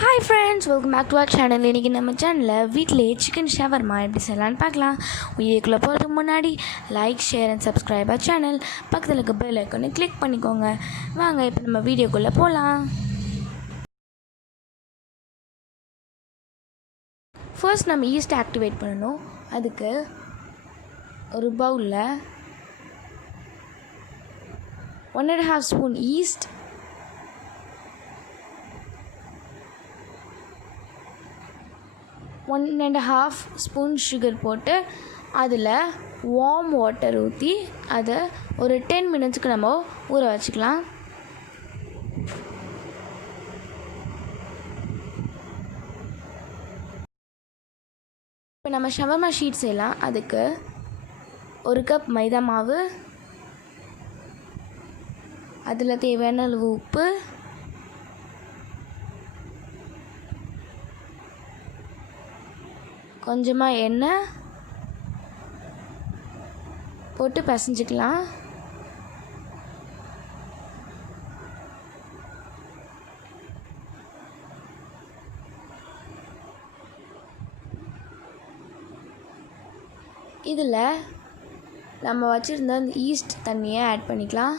Hi friends, welcome back to our channel. இன்றைக்கி நம்ம சேனலில் வீட்டிலே சிக்கன் ஷவர்மா எப்படி செய்யலான்னு பார்க்கலாம். வீடியோக்குள்ளே போகிறதுக்கு முன்னாடி like, share and subscribe our channel. பக்கத்தில் இருக்க பெல் ஐக்கானை கிளிக் பண்ணிக்கோங்க. வாங்க இப்போ நம்ம வீடியோக்குள்ளே போகலாம். ஃபர்ஸ்ட் நம்ம ஈஸ்ட் ஆக்டிவேட் பண்ணணும். அதுக்கு ஒரு பவுலில் 1.5 ஸ்பூன் ஈஸ்ட், 1.5 ஸ்பூன் சுகர் போட்டு அதில் வார்ம் வாட்டர் ஊற்றி அதை ஒரு 10 மினிட்ஸ்க்கு நம்ம ஊற வச்சுக்கலாம். இப்போ நம்ம ஷவர்மா ஷீட் செய்யலாம். அதுக்கு 1 கப் மைதா மாவு, அதில் தேவையான அளவு உப்பு, கொஞ்சமாக எண்ணெய் போட்டு பிசைஞ்சிக்கலாம். இதில் நம்ம வச்சுருந்த அந்த ஈஸ்ட் தண்ணியை ஆட் பண்ணிக்கலாம்.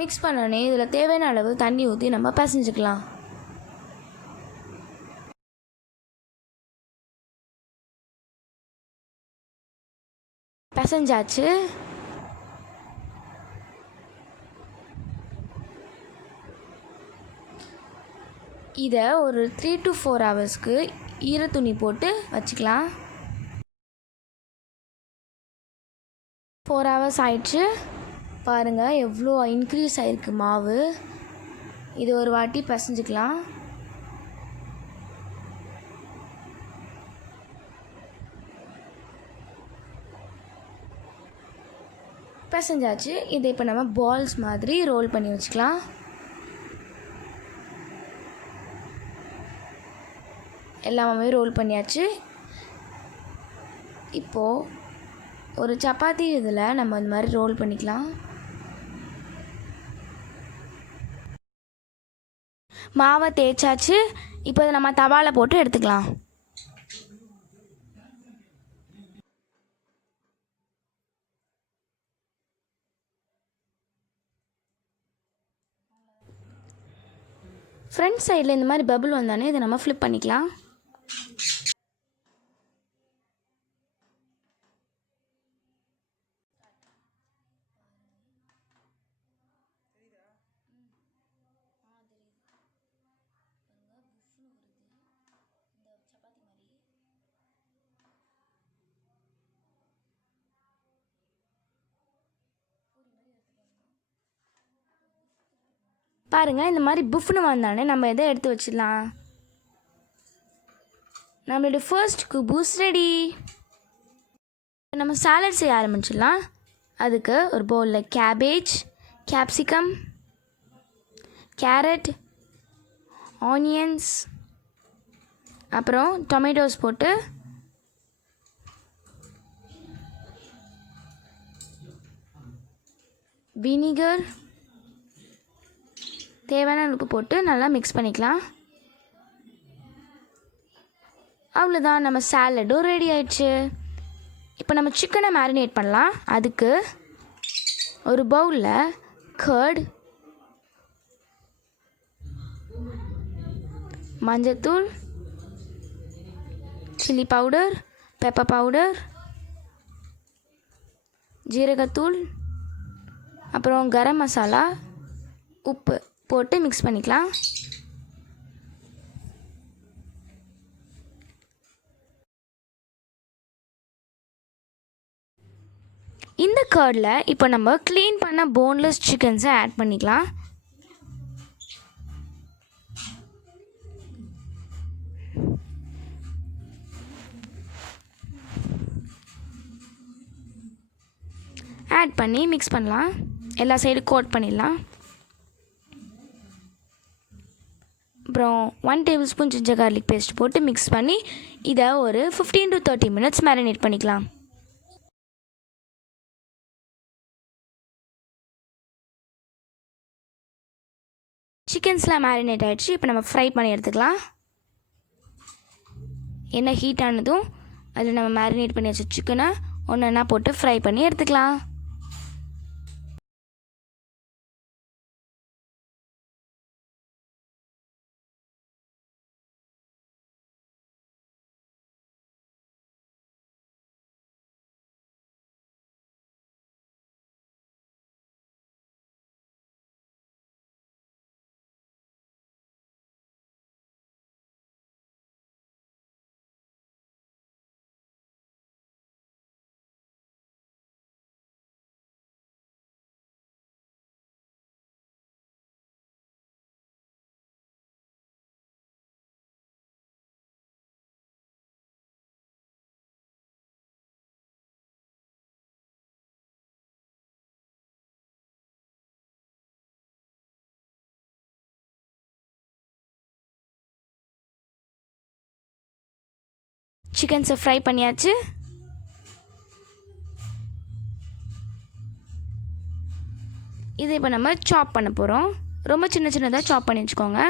மிக்ஸ் பண்ணோடனே இதில் தேவையான அளவு தண்ணி ஊற்றி நம்ம பிசைஞ்சிக்கலாம். பிசைஞ்சாச்சு. இதை ஒரு 3 to 4 ஹவர்ஸ்க்கு ஈரத்துணி போட்டு வச்சுக்கலாம். 4 ஹவர்ஸ் ஆயிடுச்சு. பாருங்கள் எவ்வளோ இன்க்ரீஸ் ஆகிருக்கு மாவு. இது ஒரு வாட்டி பிசைஞ்சிக்கலாம். பிசைஞ்சாச்சு. இதை இப்போ நம்ம பால்ஸ் மாதிரி ரோல் பண்ணி வச்சுக்கலாம். எல்லாமே ரோல் பண்ணியாச்சு. இப்போது ஒரு சப்பாத்தி இதில் நம்ம இந்த மாதிரி ரோல் பண்ணிக்கலாம். மாவை தேய்ச்சாச்சு. இப்போ இதை நம்ம தவாவில் போட்டு எடுத்துக்கலாம். ஃப்ரண்ட் சைடில் இந்த மாதிரி பபிள் வந்தானே இதை நம்ம ஃப்ளிப் பண்ணிக்கலாம். பாருங்கள் இந்த மாதிரி புஃப்னு வந்தானே நம்ம எதை எடுத்து வச்சிடலாம். நம்மளோட ஃபர்ஸ்ட் குபூஸ் ரெடி. நம்ம சாலட் செய்ய ஆரம்பிச்சிடலாம். அதுக்கு ஒரு பவுலில் கேபேஜ், கேப்சிகம், கேரட், ஆனியன்ஸ், அப்புறம் டொமேட்டோஸ் போட்டு வினிகர், தேவையான உப்பு போட்டு நல்லா மிக்ஸ் பண்ணிக்கலாம். அவ்வளோதான், நம்ம சாலடும் ரெடி ஆயிடுச்சு. இப்போ நம்ம சிக்கனை மேரினேட் பண்ணலாம். அதுக்கு ஒரு பவுலில் கர்ட், மஞ்சத்தூள், சில்லி பவுடர், பெப்பர் பவுடர், ஜீரகத்தூள், அப்புறம் கரம் மசாலா, உப்பு போட்டு மிக்ஸ் பண்ணிக்கலாம். இந்த கர்டில் இப்போ நம்ம க்ளீன் பண்ண போன்லெஸ் சிக்கன்ஸை ஆட் பண்ணிக்கலாம். ஆட் பண்ணி மிக்ஸ் பண்ணலாம். எல்லா சைடும் கோட் பண்ணிடலாம். அப்புறம் 1 tablespoon ginger garlic paste போட்டு மிக்ஸ் பண்ணி இதை ஒரு 15 to 30 மினிட்ஸ் மேரினேட் பண்ணிக்கலாம். சிக்கன்ஸ்லாம் மேரினேட் ஆகிடுச்சு. இப்போ நம்ம ஃப்ரை பண்ணி எடுத்துக்கலாம். எண்ணெய் ஹீட் ஆனதும் அதில் நம்ம மேரினேட் பண்ணி வச்ச சிக்கனை ஒன்று ஒன்றா போட்டு ஃப்ரை பண்ணி எடுத்துக்கலாம். சிக்கன்ஸை ஃப்ரை பண்ணியாச்சு. இதை இப்போ நம்ம சாப் பண்ண போகிறோம். ரொம்ப சின்ன சின்னதாக சாப் பண்ணி வச்சுக்கோங்க.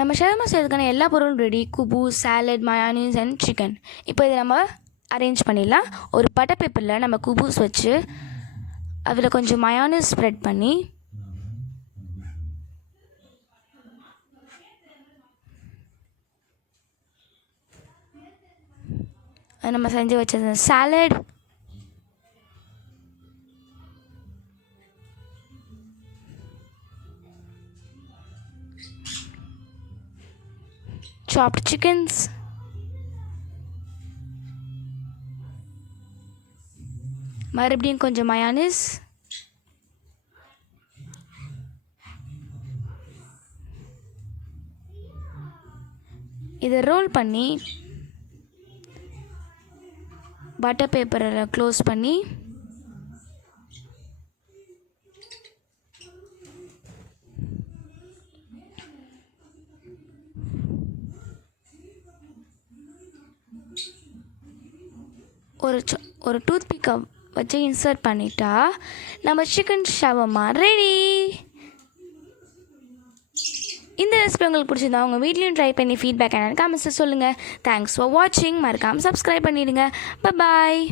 நம்ம ஷவர்மா செய்யறதுக்கான எல்லா பொருளும் ரெடி. குபு, சாலட், மயோனீஸ் அண்ட் சிக்கன். இப்போ இதை நம்ம அரேஞ்ச் பண்ணிடலாம். ஒரு பட்டர் பேப்பரில் நம்ம குபூஸ் வச்சு அதில் கொஞ்சம் மயோனீஸ் ஸ்ப்ரெட் பண்ணி நம்ம செஞ்சு வச்சது சாலட், chopped chickens, மறுபடியும் கொஞ்சம் மயோனீஸ், இதை ரோல் பண்ணி பட்டர் பேப்பரில் க்ளோஸ் பண்ணி ஒரு டூத்பிக்கை வச்சு இன்சர்ட் பண்ணிட்டா நம்ம சிக்கன் ஷவர்மா ரெடி. இந்த ரெசிபி உங்களுக்கு பிடிச்சிருந்தா உங்கள் வீட்லேயும் ட்ரை பண்ணி ஃபீட்பேக் என்னென்னு கமெண்ட்ஸில் சொல்லுங்கள். தேங்க்ஸ் ஃபார் வாட்சிங். மறக்காமல் சப்ஸ்கிரைப் பண்ணிவிடுங்க. பாய்.